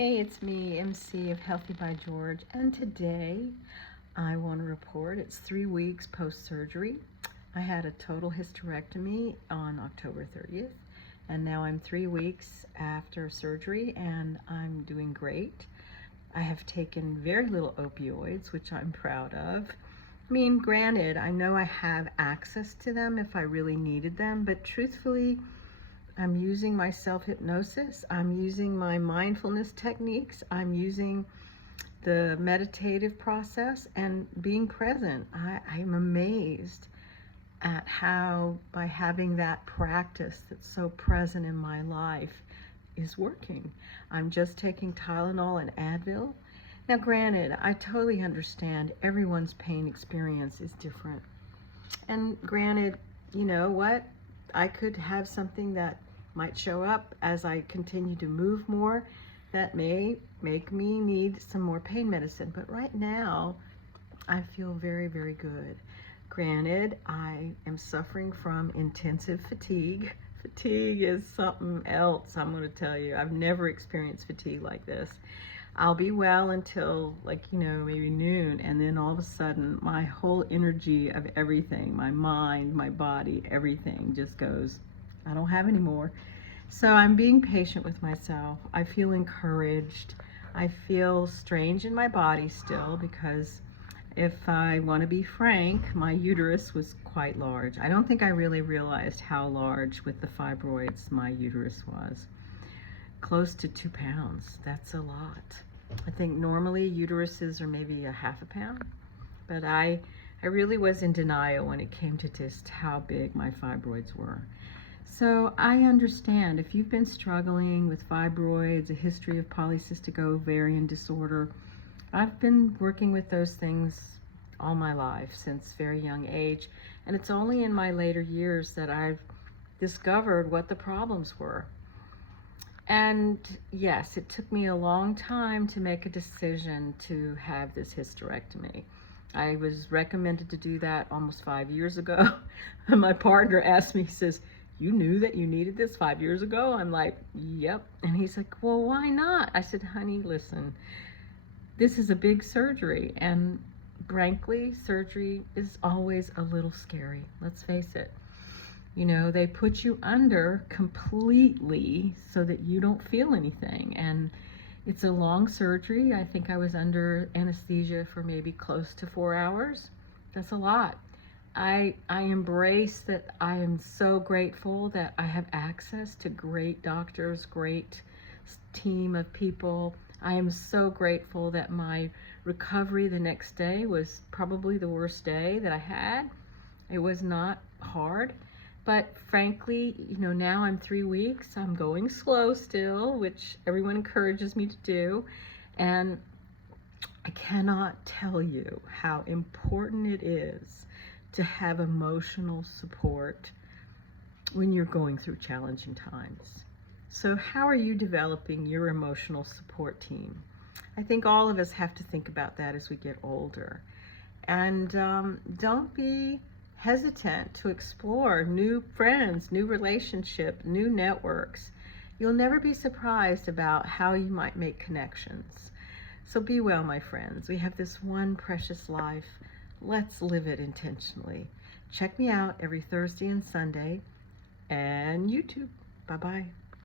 Hey, it's me, MC of Healthy by George, and today I want to report it's 3 weeks post-surgery. I had a total hysterectomy on October 30th, and now I'm 3 weeks after surgery, and I'm doing great. I have taken very little opioids, which I'm proud of. I mean, granted, I know I have access to them if I really needed them, but truthfully, I'm using my self-hypnosis, I'm using my mindfulness techniques, I'm using the meditative process and being present. I'm amazed at how by having that practice that's so present in my life is working. I'm just taking Tylenol and Advil. Now granted, I totally understand everyone's pain experience is different. And granted, you know what? I could have something that might show up as I continue to move more that may make me need some more pain medicine. But right now, I feel very, very good. Granted, I am suffering from intensive fatigue. Fatigue is something else, I'm going to tell you. I've never experienced fatigue like this. I'll be well until maybe noon, and then all of a sudden my whole energy of everything, my mind, my body, everything just goes, I don't have any more. So I'm being patient with myself. I feel encouraged. I feel strange in my body still because if I want to be frank, my uterus was quite large. I don't think I really realized how large with the fibroids my uterus was. Close to 2 pounds. That's a lot. I think normally uteruses are maybe a half a pound, but I really was in denial when it came to just how big my fibroids were. So I understand if you've been struggling with fibroids, a history of polycystic ovarian disorder. I've been working with those things all my life since very young age, and it's only in my later years that I've discovered what the problems were. And yes, it took me a long time to make a decision to have this hysterectomy. I was recommended to do that almost 5 years ago. And my partner asked me, he says, "You knew that you needed this 5 years ago?" I'm like, "Yep." And he's like, "Well, why not?" I said, "Honey, listen, this is a big surgery. And frankly, surgery is always a little scary. Let's face it. You know, they put you under completely so that you don't feel anything. And it's a long surgery. I think I was under anesthesia for maybe close to 4 hours. That's a lot. I embrace that. I am so grateful that I have access to great doctors, great team of people. I am so grateful that my recovery the next day was probably the worst day that I had. It was not hard. But frankly, now I'm 3 weeks. I'm going slow still, which everyone encourages me to do. And I cannot tell you how important it is to have emotional support when you're going through challenging times. So how are you developing your emotional support team? I think all of us have to think about that as we get older. And don't be hesitant to explore new friends, new relationship, new networks. You'll never be surprised about how you might make connections. So be well, my friends. We have this one precious life. Let's live it intentionally. Check me out every Thursday and Sunday, and YouTube. Bye-bye.